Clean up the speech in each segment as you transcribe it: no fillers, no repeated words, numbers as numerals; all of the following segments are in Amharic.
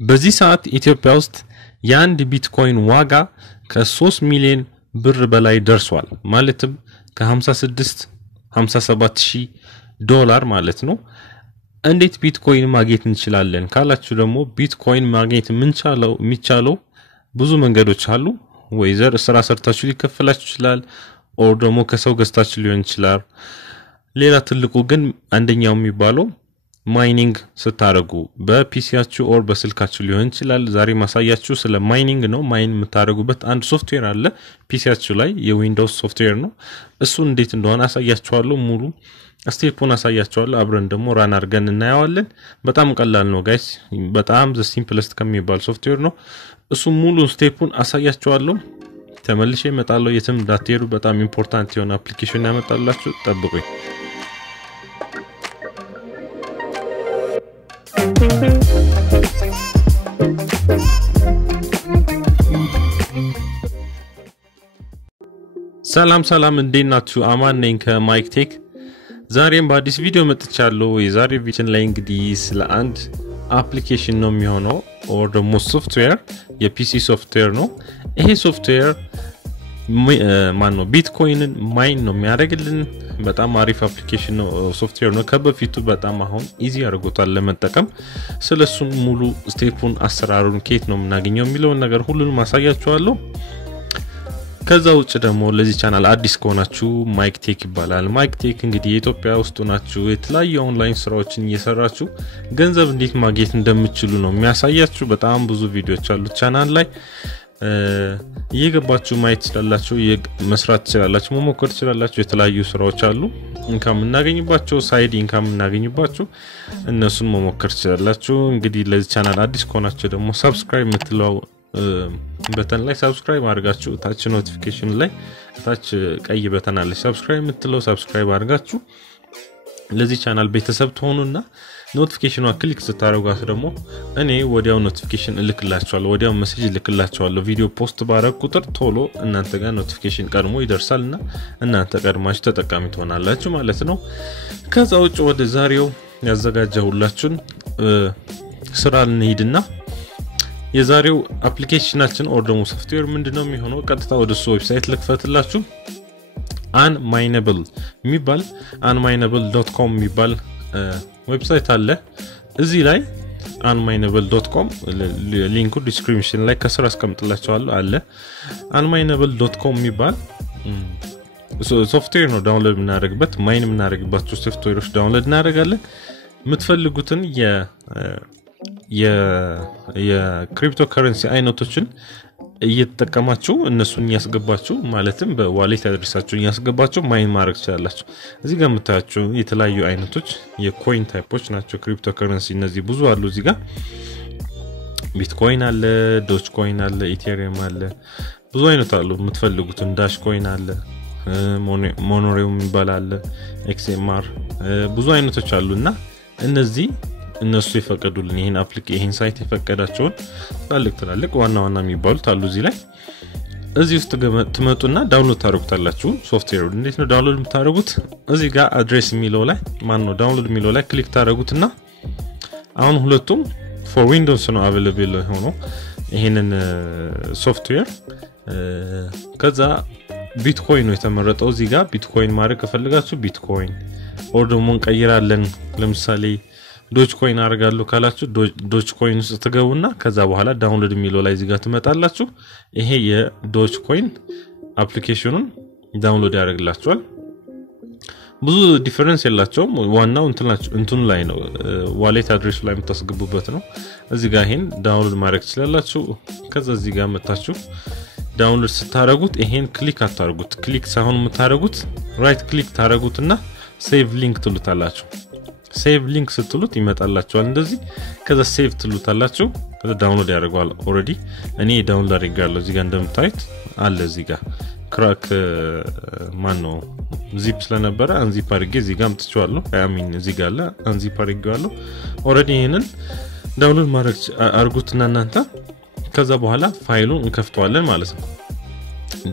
በዚህ ሰዓት ኢትዮጵያ ውስጥ የአንድ ቢትኮይን ዋጋ ከ3 ሚሊዮን ብር በላይ ደርሷል ማለትም ከ56 57000 ዶላር ማለት ነው እንዴት ቢትኮይን ማግኘት እንችላለን ካላችሁ ደግሞ ቢትኮይን ማግኘት የሚቻለው ብዙ መንገዶች አሉ ወይዘር ስራ ሰርታችሁ ሊከፈላችሁ ይችላል ኦር ደግሞ ከሰው ገዝታችሁ ሊሆን ይችላል ሌላ ትልቁ ግን አንደኛው የሚባለው ማይኒንግ ስታረጉ በፒሲያችሁ ኦር በስልካችሁ ሊሆን ይችላል ዛሬ ማሳያችሁ ስለ ማይኒንግ ነው ማይን የምታረጉበት አንድ ሶፍትዌር አለ ፒሲያችሁ ላይ የዊንዶውስ ሶፍትዌር ነው እሱ እንዴት እንደሆነ አሳያችኋለሁ ሙሉ ስቴፑን አሳያችኋለሁ አብረን ደግሞ ራን አድርገን እናያዋለን በጣም ቀላል ነው ጋይስ በጣም ዘ ሲምፕለስት ከሚባል ሶፍትዌር ነው እሱ ሙሉ ስቴፑን አሳያችኋለሁ ተመልሼ እመጣለሁ የትም እንዳትሄዱ በጣም ኢምፖርታንት የሆነ አፕሊኬሽን ያመጣላችሁ ጠብቁኝ ሰላም እንዴናችሁ አማን ነኝ ከማይክ ቴክ ዛሬም በአዲስ ቪዲዮ መጥቻለሁ የዛሬ ቪዲዮ ላይ እንግዲህ ስለ አንድ አፕሊኬሽን ነው የሚሆነው ኦር ደግሞ ሶፍትዌር የፒሲ ሶፍትዌር ነው ይሄ ሶፍትዌር ማን ነው ቢትኮይንን ማይን ነው የሚያደርግልን በጣም አሪፍ አፕሊኬሽን ነው ሶፍትዌር ነው ከበፊቱ በጣም አሁን ኢዚ ያደርጉታል ለመጠቀም ስለሱ ሙሉ ስቴፑን አሰራሩን ኬት ነው የምናገኘው የሚለው ነገር ሁሉንም ማሳያችኋለሁ ከዛ ውጭ ደግሞ ለዚህ ቻናል አዲስ ከሆናችሁ ማይክ ቴክ ይባላል ማይክ ቴክ እንግዲህ ኢትዮጵያ ውስጥ ናችሁ የተለያዩ ኦንላይን ስራዎችን እየሰራችሁ ገንዘብ እንዴት ማግኘት እንደምትችሉ ነው የሚያሳያችሁ በጣም ብዙ ቪዲዮዎች አሉ ቻናል ላይ እየገባችሁ ማየት ትችላላችሁ መስራት ትችላላችሁ መሞከር ትችላላችሁ የተለያዩ ስራዎች አሉ ኢንካም እናገኝባቸው ሳይድ ኢንካም እናገኝባቸው እነሱን መሞከር ትችላላችሁ እንግዲህ ለዚህ ቻናል አዲስ ከሆናችሁ ደግሞ ሰብስክራይብ ምትለው በተን ላይ ሰብስክራይብ አድርጋችሁ ታች ኖቲፊኬሽን ላይ ታች ቀይ በተን አለ ሰብስክራይብ ምትለው ሰብስክራይብ አድርጋችሁ ለዚህ ቻናል ቤተሰብ ትሆኑና ኖቲፊኬሽኗ ክሊክ ስታደርጓት ደግሞ እኔ ወዲያው ኖቲፊኬሽን እልክላችኋለሁ ወዲያው ሜሴጅ እልክላችኋለሁ ቪዲዮ ፖስት ባረግ ቁጥር ቶሎ እናንተ ጋር ኖቲፊኬሽን ቀድሞ ይደርሳልና እናንተ ቀድማችሁ ተጠቃሚ ትሆናላችሁ ማለት ነው ከዛ ውጭ ወደ ዛሬው ያዘጋጀሁላችሁን ስራ እንሂድና የዛሬው አፕሊኬሽናችን ኦር ደግሞ ሶፍትዌር ምንድነው የሚሆነው ቀጥታ ወደ ዌብሳይት ልክፈትላችሁ unmineable.com የሚባል ዌብሳይት አለ እዚህ ላይ unmineable.com ሊንኩ ዲስክሪፕሽን ላይ ከስር አስቀምጥላችኋለሁ አለ unmineable.com የሚባል ሶፍትዌር ነው ዳውንሎድ እናደርግበት ማይን እናደርግባቸው ሶፍትዌሮች ዳውንሎድ እናደርጋለን የምትፈልጉትን የክሪፕቶ ከረንሲ አይነቶችን እየተጠቀማችሁ እነሱን ያስገባችሁ ማለትም በዋሌት አድሬሳችሁን ያስገባችሁ ማይን ማድረግ ትችላላችሁ እዚህ ጋር የምታያችሁ የተለያዩ አይነቶች የኮይን ታይፖች ናቸው ክሪፕቶ ከረንሲ እነዚህ ብዙ አሉ እዚህ ጋር ቢትኮይን አለ ዶጅ ኮይን አለ ኢቴሪየም አለ ብዙ አይነት አሉ የምትፈልጉትን ዳሽ ኮይን አለ ሞኖሬም ይባላል ኤክስኤምአር ብዙ አይነቶች አሉና እነሱ ይፈቀዱልን ይሄን ሳይት ይፈቀዳቸውን ትላልቅ ዋና የሚባሉት አሉ እዚህ ላይ እዚህ ውስጥ ትመጡና ዳውንሎድ ታደርጉታላችሁ ሶፍትዌሩ እንዴት ነው ዳውንሎድ የምታደርጉት እዚህ ጋር አድሬስ የሚለው ላይ ማን ነው ዳውንሎድ የሚለው ላይ ክሊክ ታደርጉትና አሁን ሁለቱም for windows ነው available ሆኖ ይሄንን ሶፍትዌር ከዛ ቢትኮይን ነው የተመረጠው እዚህ ጋር ቢትኮይን ማድረግ ከፈልጋችሁ ቢትኮይን ኦር ደግሞ እንቀይራለን ለምሳሌ ዶጅ ኮይን አርጋሉ ካላችሁ ዶጅ ኮይን ውስጥ ተገቡና ከዛ በኋላ ዳውንሎድ የሚለው ላይ እዚህ ጋር ትመጣላችሁ ይሄ የዶጅ ኮይን አፕሊኬሽኑን ዳውንሎድ ያደርግላችኋል ብዙ ዲፈረንስ የላቸውም ዋናው እንትኑ ላይ ነው ዋሌት አድሬስ ላይ የምታስገቡበት ነው እዚህ ጋር ይሄን ዳውንሎድ ማድረግ ትችላላችሁ ከዛ እዚህ ጋር መጣችሁ ዳውንሎድ ስታረጉት ይሄን ክሊክ አታርጉት ክሊክ ሳይሆን የምታረጉት ራይት ክሊክ ታረጉትና ሴቭ ሊንክ ትሉታላችሁ ሴቭ ሊንክ ስትሉት ይመጣላችኋል እንደዚህ ከዛ ሴቭ ትሉታላችሁ ከዛ ዳውንሎድ ያደርጋል ኦሬዲ እኔ ዳውንሎድ አድርጌያለሁ እዚህ ጋር እንደምታዩት አለ እዚህ ጋር ክራክ ማን ነው ዚፕ ስለነበረ አንዚፕ አድርጌ እዚህ ጋር አምጥቼዋለሁ አሚን እዚህ ጋር አለ አንዚፕ አድርጌዋለሁ ኦሬዲ ይሄንን ዳውንሎድ ማድረግ አድርጉትና እናንተ ከዛ በኋላ ፋይሉን እንከፍተዋለን ማለት ነው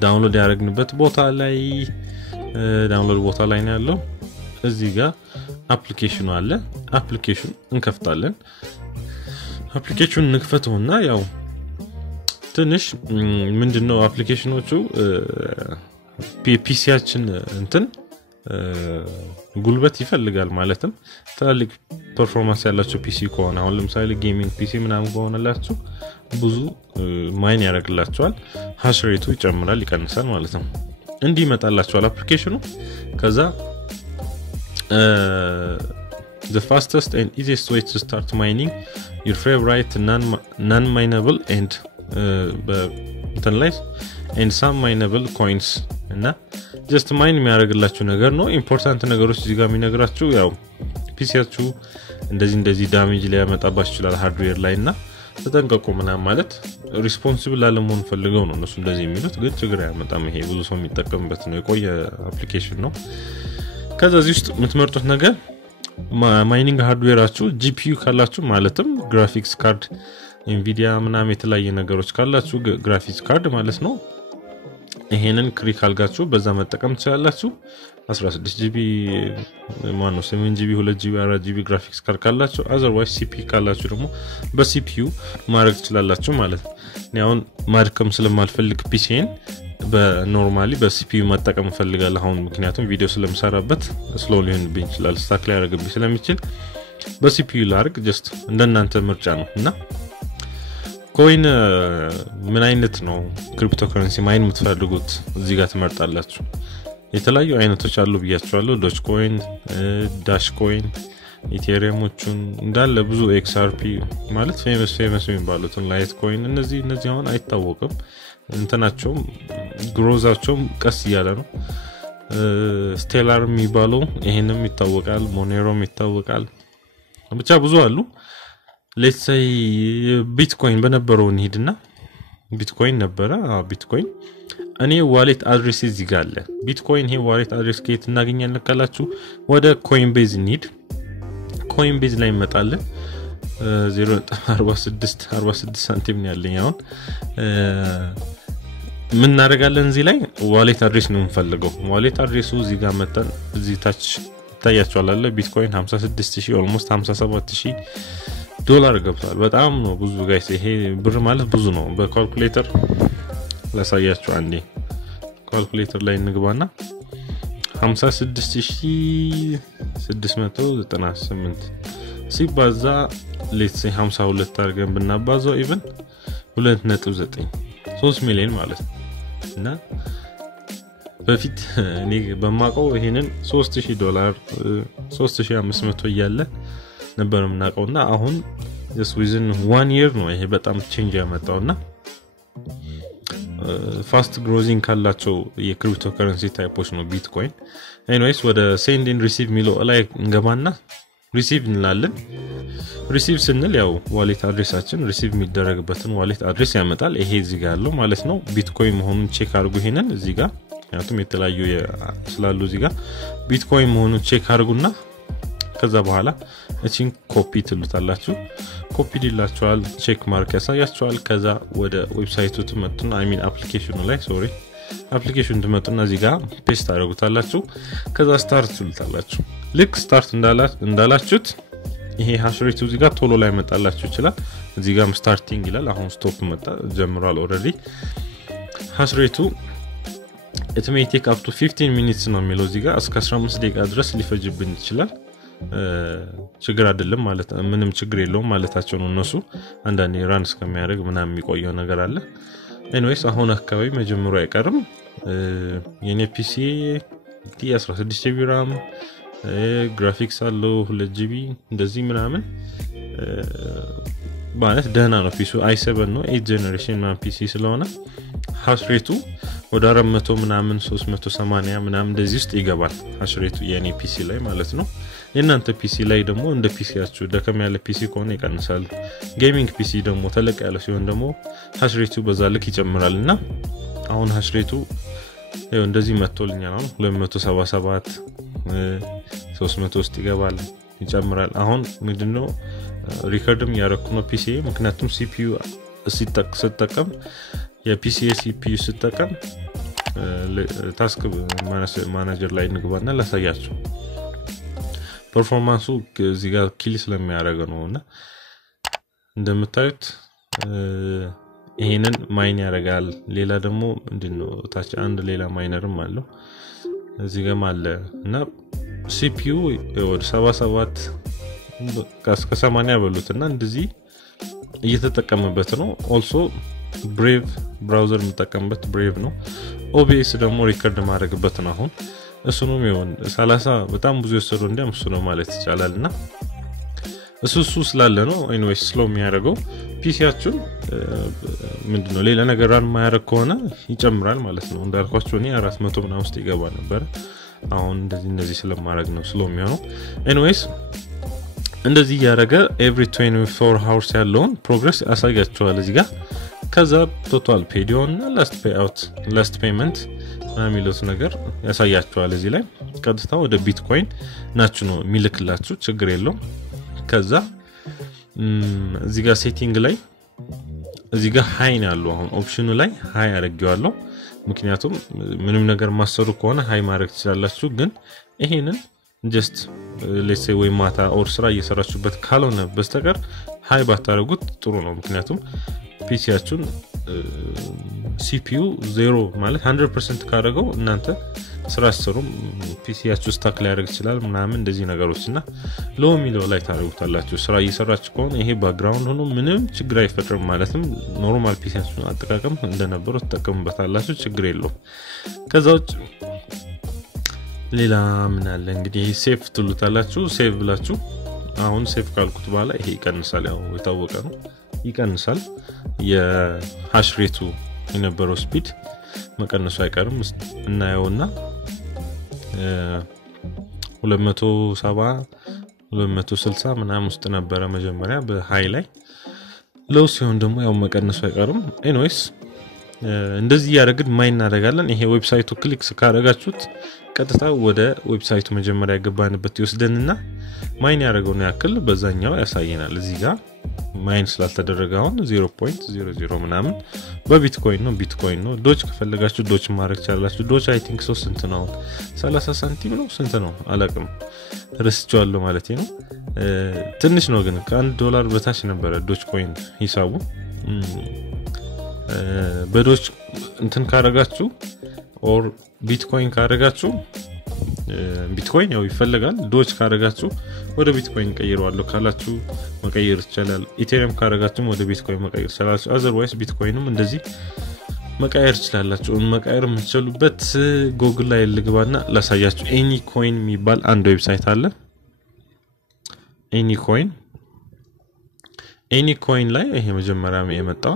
ዳውንሎድ ያደረግንበት ቦታ ላይ ዳውንሎድ ቦታ ላይ ነው ያለው እዚህ ጋር አፕሊኬሽኑ አለ አፕሊኬሽን እንከፍታለን አፕሊኬሽኑን ንክፈቱና ያው ትንሽ ምንድነው አፕሊኬሽኖቹ ፒሲያችን እንትን ጉልበት ይፈልጋል ማለትም ትልቅ ፐርፎርማንስ ያላቸው ፒሲ ከሆነ አሁን ለምሳሌ ጌሚንግ ፒሲ ምናምን ከሆነላችሁ ብዙ ማይን ያደርግላችኋል ሃሽ ሬቱ ይጨምራል ይቀንሳል ማለት ነው እንዲህ ይመጣላችኋል አፕሊኬሽኑ ከዛ the fastest and easiest way to start mining your favorite non-mineable and and some mineable coins እና just mine የሚያደርግላችሁ ነገር ነው ኢምፖርታንት ነገሮች እዚህ ጋር የሚነግራችሁ ያው ፒሲያችሁ እንደዚህ ዳሜጅ ሊያመጣባችሁ ይችላል ሃርድዌር ላይና ተጠንቀቁ ምናምን ማለት ሪስፖንሲብል አለመሆን ፈልገው ነው እነሱ እንደዚህ የሚሉት ግን ችግር ያመጣም ይሄ ብዙ ሰው የሚጠቀምበት ነው የቆየ አፕሊኬሽን ነው ከዛ እዚህ ውስጥ የምትመርጡት ነገር ማይኒንግ ሃርድዌራችሁ ጂፒዩ ካላችሁ ማለትም ግራፊክስ ካርድ ኢንቪዲያ ምናምን የተለያየ ነገሮች ካላችሁ ግራፊክስ ካርድ ማለት ነው ይሄንን ክሊክ አልጋችሁ በዛ መጠቀም ትችላላችሁ 16 ጂቢ ማን ነው 7 ጂቢ 2 ጂቢ 4 ጂቢ ግራፊክስ ካርድ ካላችሁ otherwise ሲፒዩ ካላችሁ ደግሞ በሲፒዩ ማድረግ ትችላላችሁ ማለት ነው አሁን ማድከም ስለማልፈልግ ፒሲን በኖርማሊ በሲፒዩ መጠቀም ፈልጋለሁ አሁን ምክንያቱም ቪዲዮ ስለምሰራበት ስሎ ሊሆንብኝ ይችላል ስታክ ላይ ያደርግብኝ ስለሚችል በሲፒዩ ላርግ ጀስት እንደናንተ ምርጫ ነው እና ኮይን ምን አይነት ነው ክሪፕቶከረንሲ ማይን የምትፈልጉት እዚህ ጋር ትመርጣላችሁ የተለያዩ አይነቶች አሉ ብያችኋለሁ ዶጅ ኮይን ዳሽ ኮይን ኢቴሪየሞቹን እንዳለ ብዙ ኤክስአርፒ ማለት ፌመስ የሚባሉት ላይት ኮይን እነዚህ አሁን አይታወቅም እንትናቸው ግሮዛቸው ቀስ ይያለ ነው ስቴላር የሚባለው ይሄንም ይታወቃል ሞኔሮም ይታወቃል ብቻ ብዙ አሉ let's say ቢትኮይን በነበረው እንሂድና ቢትኮይን ነበረ ቢትኮይን እኔ ዋሌት አድሬስ እዚህ ጋር አለ ቢትኮይን ይሄ ዋሌት አድሬስ ከየት እናገኛለን ካላችሁ ወደ ኮይንቤዝ እንሂድ ኮይንቤዝ ላይ እንመጣለን 0.46 ሳንቲም ነው ያለኝ አሁን ምን እናደርጋለን እዚህ ላይ ዋሌት አድሬስ ነው የምፈልገው ዋሌት አድሬሱ እዚህ ጋር መጣን እዚህ ታች ታያችኋል አለ ቢትኮይን 56000 almost 57000 ዶላር ገብቷል በጣም ነው ብዙ ጋይስ ይሄ ብር ማለት ብዙ ነው በካልኩሌተር ላሳያችሁ አንዴ ካልኩሌተር ላይ እንግባና 56698 ሲባዛ ሌትስ 52 አድርገን ብናባዛው ኢቭን 2.9 3 ሚሊዮን ማለት ነው እና በፊት እኔ በማቀው ይሄንን $3000 $3500 እያለ ነበር ምናቀውና አሁን just within 1 year ነው ይሄ በጣም ቼንጅ ያመጣውና ፋስት ግሮዚንግ ካላቸው የክሪፕቶከረንሲ ታይፖች ነው ቢትኮይን anyways ወደ send and receive ሚለው ላይ እንገባና receive እንላለን receive ስንል ያው ዋሌት አድሬሳችን receive የሚደረግበትን ዋሌት አድሬስ ያመጣል ይሄ እዚህ ጋር ያለው ማለት ነው ቢትኮይን መሆኑን ቼክ አድርጉ ይሄንን እዚህ ጋር ያቱም የተለያዩ ስላሉ እዚህ ጋር ቢትኮይን መሆኑን ቼክ አድርጉና ከዛ በኋላ እቺን ኮፒ ትሉታላችሁ ኮፒ ዲላችኋል ቼክ ማርክ ያሳያችኋል ከዛ ወደ ዌብሳይቱ ትመጡና አፕሊኬሽኑ ላይ አፕሊኬሽን ትመጡና እዚህ ጋር ፔስት አድርጉታላችሁ ከዛ ስታርት ትሉታላችሁ ልክ ስታርት እንዳላችሁት ይሄ ሃሽ ሬቱ እዚህ ጋር ቶሎ ላይ መጣላችሁ ይችላል እዚህ ጋር ስታርቲንግ ይላል አሁን ስቶፕ መጣ ጀምሯል ኦሬዲ ሃሽ ሬቱ it may take up to 15 minutes ነው የሚለው እዚህ ጋር እስከ 15 ደቂቃ ድረስ ሊፈጅብን ይችላል ችግር አይደለም ማለት ምንም ችግር የለውም ማለታቸው ነው እነሱ አንዳንዴ ራን እስከሚያደርግ ምናምን የሚቆየው ነገር አለ anyways አሁን አካባቢ መጀመሩ አይቀርም የኔ ፒሲ T16 GB RAM ግራፊክስ አለው 2 GB እንደዚህ ምናምን ማለት ደህና ነው ፒሲ i7 ነው 8 ጀነሬሽን ማን ፒሲ ስለሆነ ሃሽ ሬቱ ወደ 400 ምናምን 380 ምናምን እንደዚህ ውስጥ ይገባል ሃሽ ሬቱ የኔ ፒሲ ላይ ማለት ነው የናንተ ፒሲ ላይ ደግሞ እንደ ፒሲያችሁ ደከም ያለ ፒሲ ከሆነ ይቀንሳል ጌሚንግ ፒሲ ደግሞ ተለቅ ያለ ሲሆን ደግሞ ሃሽ ሬቱ በዛ ልክ ይጨምራልና አሁን ሃሽ ሬቱ ይሄው እንደዚህ መጥቶልኛል አሁን 277 300 ውስጥ ይገባል ይጨምራል አሁን ምንድነው ሪከርድም ያረኩ ነው ፒሲ ምክንያቱም ሲፒዩ ሲጠቀም የፒሲ ሲፒዩ ሲጠቀም ታስክ ማኔጀር ላይ እንግባና ላሳያችሁ ፐርፎርማንሱ እዚህ ጋር ኪል ስለሚያደርግ ነውና እንደምታዩት ይሄንን ማይን ያደርጋል ሌላ ደግሞ ምንድነው ታች አንድ ሌላ ማይነርም አለው እዚህ ጋር አለ እና CPU ወደ 77 እስከ 80 በሉትና እንደዚህ እየተጠቀመበት ነው also brave browser የምጠቀምበት brave ነው OBS ደግሞ ሪከርድ ማድረግበት ነው አሁን እሱ ነው የሚሆን 30 በጣም ብዙ የወሰደው እንዲያም እሱ ነው ማለት ይቻላልና እሱ ስላለ ነው ኤኒዌይስ ስሎ የሚያደርገው ፒሲያችሁን ምንድነው ሌላ ነገር ራን ማያደርግ ከሆነ ይጨምራል ማለት ነው እንዳልኳችሁ እኔ 400 ምናምን ውስጥ ይገባ ነበር አሁን እንደዚህ ስለማድረግ ነው ስሎ የሚሆነው ኤኒዌይስ እንደዚህ ያደረገ every 24 hours ያለውን ፕሮግረስ ያሳያችኋል እዚህ ጋር ከዛ ቶታል ፔዲዮን ላስት ፔአውት ላስት ፔመንት የሚሉት ነገር ያሳያችኋል እዚህ ላይ ቀጥታ ወደ ቢትኮይን ናችሁ ነው የሚልክላችሁ ችግር የለውም ከዛ እዚህ ጋር ሴቲንግ ላይ እዚህ ጋር ሃይ ነው ያለው አሁን ኦፕሽኑ ላይ ሃይ አድርጌዋለሁ ምክንያቱም ምንም ነገር ማሰሩ ከሆነ ሃይ ማድረግ ትችላላችሁ ግን ይሄንን just let's say ወይ ማታ ኦር ስራ እየሰራችሁበት ካልሆነ በስተቀር ሃይ ባታረጉት ጥሩ ነው ምክንያቱም ፒሲያችሁን CPU 0 ማለት 100% ካደረገው እናንተ ስራ አሰሩም ፒሲያችሁ ስታክ ላይ ያደርግ ይችላል ምናምን እንደዚህ ነገሮችና ሎ ሚለው ላይ ታረጉታላችሁ ስራ እየሰራችሁ ከሆነ ይሄ ባክግራውንድ ሆኖ ምንም ችግር አይፈጥርም ማለትም ኖርማል ፒሲያችሁን አጠቃቀም እንደነበረው ተጠቀሙበታላችሁ ችግር የለውም ከዛውጭ ሌላ ምን አለ እንግዲህ ሴፍ ትሉታላችሁ ሴቭ ብላችሁ አሁን ሴፍ ካልኩት በኋላ ይሄ ይቀንሳል ያው የታወቀ ነው ይቀንሳል የሃሽ ሬቱ የነበረው ስፒድ መቀነሱ አይቀርም እናየውና 270 260 ምናምን ውስጥ ነበር መጀመሪያ በሃይ ላይ ሎው ሲሆን ደግሞ ያው መቀነሱ አይቀርም ኤኒዌይስ እንደዚህ ያደርግን ማይን እናደርጋለን ይሄ ዌብሳይቱ ክሊክስ ካደረጋችሁት ቀጥታ ወደ ዌብሳይቱ መጀመሪያ ገባንበት ይወስደንና ማይን ያደርገው ነው ያክል በዛኛው ያሳየናል እዚህ ጋር ማይን ስላልተደረገ አሁን 0.00 ምናምን በቢትኮይን ነው ዶች ከፈለጋችሁ ዶች ማድረግ ይችላልላችሁ ዶች አይ ቲንክ 3 ስንት ነው 30 ሳንቲም ነው ስንት ነው አላቅም ረስቼዋለሁ ማለት ነው ትንሽ ነው ግን $1 በታች ነበር ዶች ኮይን ሂሳቡ በዶች እንትን ካረጋችሁ ኦር ቢትኮይን ካረጋችሁ ቢትኮይን ያው ይፈልጋል ዶች ካረጋችሁ ወደ ቢትኮይን ቀይረዋለሁ ካላችሁ መቀየር ይችላል ኢቴሪየም ካረጋችሁ ወደ ቢትኮይን መቀየር ይችላል otherwise ቢትኮይንም እንደዚህ መቀየር ይችላልላችሁ መቀየር የምትችሉበት ጉግል ላይ ልግባና ላሳያችሁ ኤኒኮይን የሚባል አንድ ዌብሳይት አለ ኤኒኮይን ላይ ይሄ መጀመሪያ የመጣው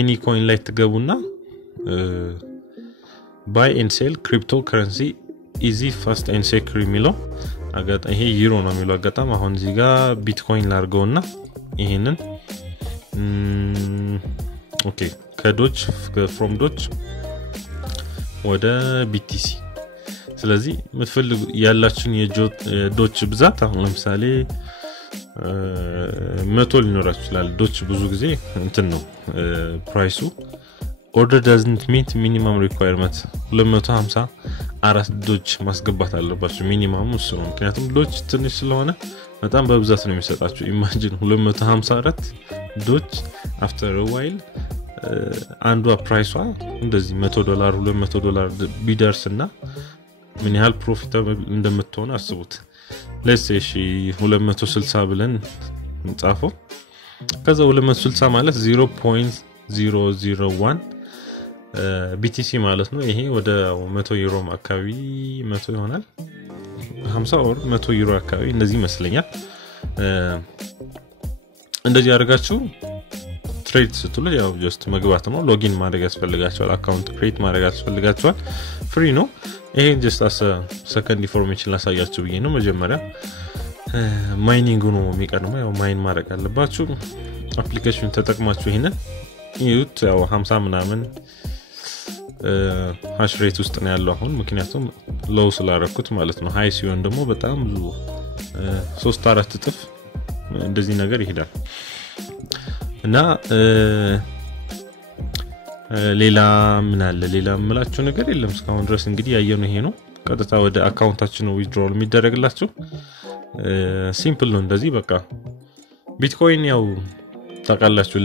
ኤኒኮይን ላይ ትገቡና buy and sell cryptocurrency easy fast and secure የሚለው አጋጣ ይሄ ዩሮ ነው የሚለው አጋጣም አሁን እዚህ ጋር ቢትኮይን ላርገውና ይሄንን ኦኬ ከዶች from ዶች ወደ BTC ስለዚህ ምትፈልጉ ያላችሁን የዶች ብዛት አሁን ለምሳሌ 100 ሊኖራችሁ ይችላል ዶች ብዙ ጊዜ እንትን ነው ፕራይሱ order doesn't meet minimum requirement 254 ዶች ማስገባት አለባችሁ ሚኒማሙ እሱ ነው ምክንያቱም ዶች ትንሽ ስለሆነ በጣም በብዛት ነው የሚሰጣችሁ ኢማጂን 254 ዶች after a while አንዷ ፕራይሷ እንደዚህ $100 $200 ቢደርስና ምን ያህል ፕሮፊታብል እንደምትሆን አስቡት let's say 260 ብለን እንጻፈው ከዛ 260 ማለት 0.001 BTC ማለት ነው ይሄ ወደ 100 ዩሮ አካባቢ 100 ይሆናል 50 ኦር 100 ዩሮ አካባቢ እንደዚህ ይመስለኛል እንደዚህ አድርጋችሁ ትሬድ ስትሉ ያው just መግባት ነው ሎጊን ማድረግ ያስፈልጋችኋል አካውንት ክሬት ማድረግ ያስፈልጋችኋል ፍሪ ነው ይሄ just as a second information ላሳያችሁ ብዬ ነው መጀመሪያ ማይኒንግ ነው የሚቀርመው ያው ማይን ማድረግ አለባችሁ አፕሊኬሽን ተጠቅማችሁ ይሄንን ይዩት ያው 50 ምናምን ሃሽ ሬት ውስጥ ነው ያለው አሁን ምክንያቱም ሎው ስላረኩት ማለት ነው ሃይ ሲሆን ደግሞ በጣም ብዙ 3-4 እጥፍ እንደዚህ ነገር ይሄዳል እና ሌላ ምን አለ ሌላ ምላችሁ ነገር የለም እስካሁን ድረስ እንግዲህ ያየነው ይሄ ነው ቀጥታ ወደ አካውንታችን ነው ዊዝድሮል የሚደረግላችሁ ሲምፕል ነው እንደዚህ በቃ ቢትኮይን ያው ታውቃላችሁ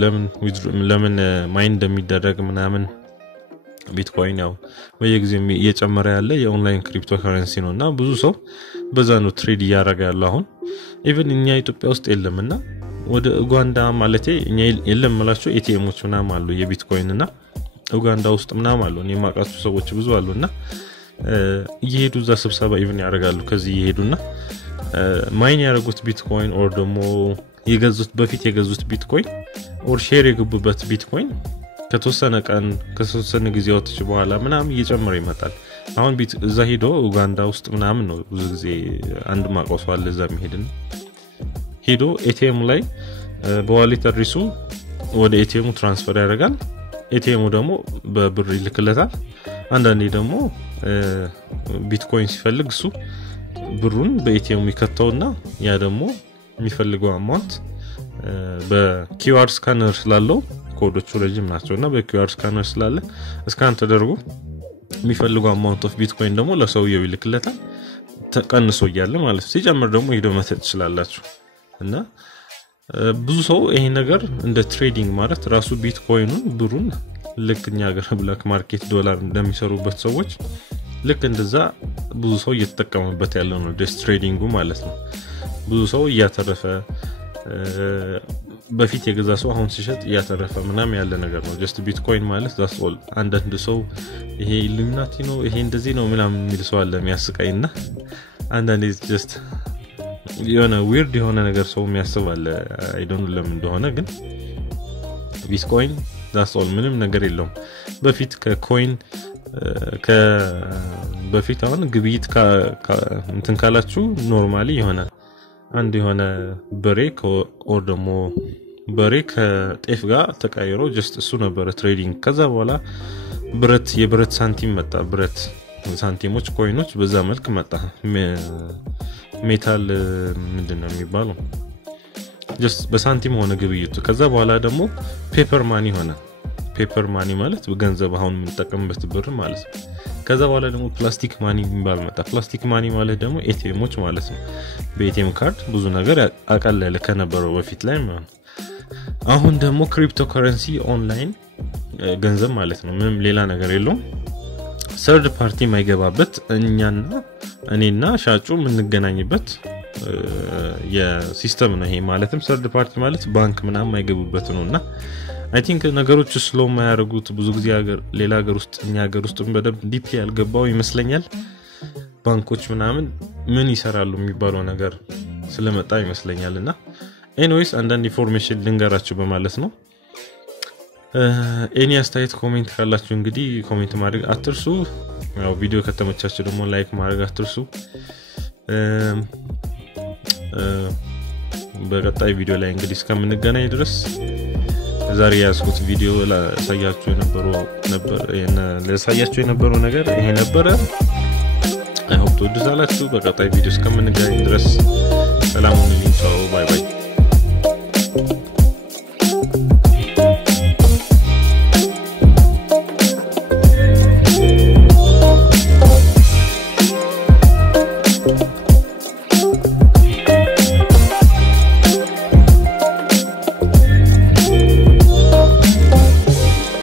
ለምን ማይን እንደሚደረግ ምናምን ቢትኮይን ያው በየጊዜው እየጨመረ ያለ የኦንላይን ክሪፕቶ ከረንሲ ነውና ብዙ ሰው በዛ ነው ትሬድ ያደርጋ ያለው አሁን ኢቭን እኛ ኢትዮጵያ ውስጥ የለምና ወደ ኡጋንዳ ማለቴ እኛ የለም ማለት ኤቲኤሞች ምናምን አሉ የቢትኮይንና ኡጋንዳ ውስጥ ምናምን አሉ እኔ ማቃቸው ሰዎች ብዙ አሉና እየሄዱ እዛ ስብሰባ ኢቭን ያደርጋሉ ከዚህ ይሄዱና ማይን ያደርጉት ቢትኮይን ኦር ደግሞ የገዙት በፊት የገዙት ቢትኮይን ኦር ሼር የገቡበት ቢትኮይን ከተወሰነ ቀን ከተወሰነ ጊዜዎች በኋላ ምናምን እየጨመረ ይመጣል አሁን እዛ ሄዶ ኡጋንዳ ውስጥ ምናምን ነው ብዙ ጊዜ አንድ ማቆሰው አለ እዛ መሄድን ሄዶ ኤቲኤም ላይ በዋሌት አድሬሱ ወደ ኤቲኤሙ ትራንስፈር ያደርጋል ኤቲኤሙ ደግሞ በብር ይልክለታል አንዳንዴ ደግሞ ቢትኮይን ሲፈልግ እሱ ብሩን በኤቲኤሙ ይከተውና ያ ደግሞ የሚፈልገው አማውንት በኪውአር ስካነር ስላለው ኮዶቹ ረጅም ናቸውና በኪውአር ስካነር ስላለ ስካን ተደርጎ የሚፈልገው አማውንት ኦፍ ቢትኮይን ደግሞ ለሰውየው ይልክለታል ተቀንሶ ይያለ ማለት ሲጨምር ደግሞ ሄዶ መተት ይችላልላችሁ እና ብዙ ሰው ይሄ ነገር እንደ ትሬዲንግ ማለት ራሱ ቢትኮይኑን ብሩን ለክኛ ሀገር ብላክ ማርኬት ዶላር እንደሚሰሩበት ሰዎች ልክ እንደዛ ብዙ ሰው እየተጠቀመበት ያለው ነው ዲስ ትሬዲንጉ ማለት ነው ብዙ ሰው እያተረፈ በፊት የገዛ ሰው አሁን ሲሸጥ እያተረፈ ምናም ያለ ነገር ነው ጀስት ቢትኮይን ማለት that's all አንዳንድ ሰው ይሄ ኢሉሚናቲ ነው ይሄ እንደዚህ ነው ምናምን የሚል ሰው አለ የሚያስቀይና አንዳንዴ ጀስት የሆነ ዊርድ የሆነ ነገር ሰው የሚያስባል አይ ዶንት ለምን እንደሆነ ግን ቢትኮይን that's all ምንም ነገር የለውም በፊት ከኮይን በፊት አሁን ግብይት እንትን ካላችሁ ኖርማሊ የሆነ አንድ የሆነ ብሬክ ኦር ደግሞ ብሬክ ጤፍ ጋር ተቀይሮ ጀስት እሱ ነበር ትሬዲንግ ከዛ በኋላ የብረት ሳንቲም መጣ ብረት ሳንቲሞች ኮይኖች በዛ መልክ መጣ ሜታል ምንድነው የሚባለው ጀስት በሳንቲም ሆነ ግብይቱ ከዛ በኋላ ደግሞ ፔፐር ማኒ ሆነ ፔፐር ማኒ ማለት በገንዘብ አሁን የምንጠቀምበት ብር ማለት ነው ከዛ በኋላ ደግሞ ፕላስቲክ ማኒ የሚባል መጣ ፕላስቲክ ማኒ ማለት ደግሞ ኤቲኤሞች ማለት ነው በኤቲኤም ካርድ ብዙ ነገር አቀለለ ከነበረው በፊት ላይ ማለት አሁን ደግሞ ክሪፕቶ ከረንሲ ኦንላይን ገንዘብ ማለት ነው ምንም ሌላ ነገር የለውም ሰርድ ፓርቲ ማይገባበት እኔና ሻጩ ምንገናኝበት የሲስተም ነው ይሄ ማለትም ሰርድ ፓርቲ ማለት ባንክ ምናምን ማይገቡበት ነውና I think ነገሮች ስሎ ማያረጉት ብዙ ጊዜ ሌላ ሀገር ውስጥ እኛ ሀገር ውስጥ በደንብ ዲፕሊ ያልገባው ይመስለኛል ባንኮች ምናምን ምን ይሰራሉ የሚባለው ነገር ስለመጣ ይመስለኛልና ኤኒዌይስ አንዳንድ ኢንፎርሜሽን ልንገራችሁ በማለት ነው ኤኒ አስተያየት ኮሜንት ካላችሁ እንግዲህ ኮሜንት ማድረግ አትርሱ ያው ቪዲዮ ከተመቻችሁ ደግሞ ላይክ ማድረግ አትርሱ በቀጣይ ቪዲዮ ላይ እንግዲህ እስከምንገናኝ ድረስ ዛሬ ያስኩት ቪዲዮ ለሳያችሁ የነበረው ነገር ይሄ ነበር አይ ሆፕ ትወዱታላችሁ በቀጣይ ቪዲዮ እስከምንገናኝ ድረስ ሰላም ሁኑ ባይ ባይ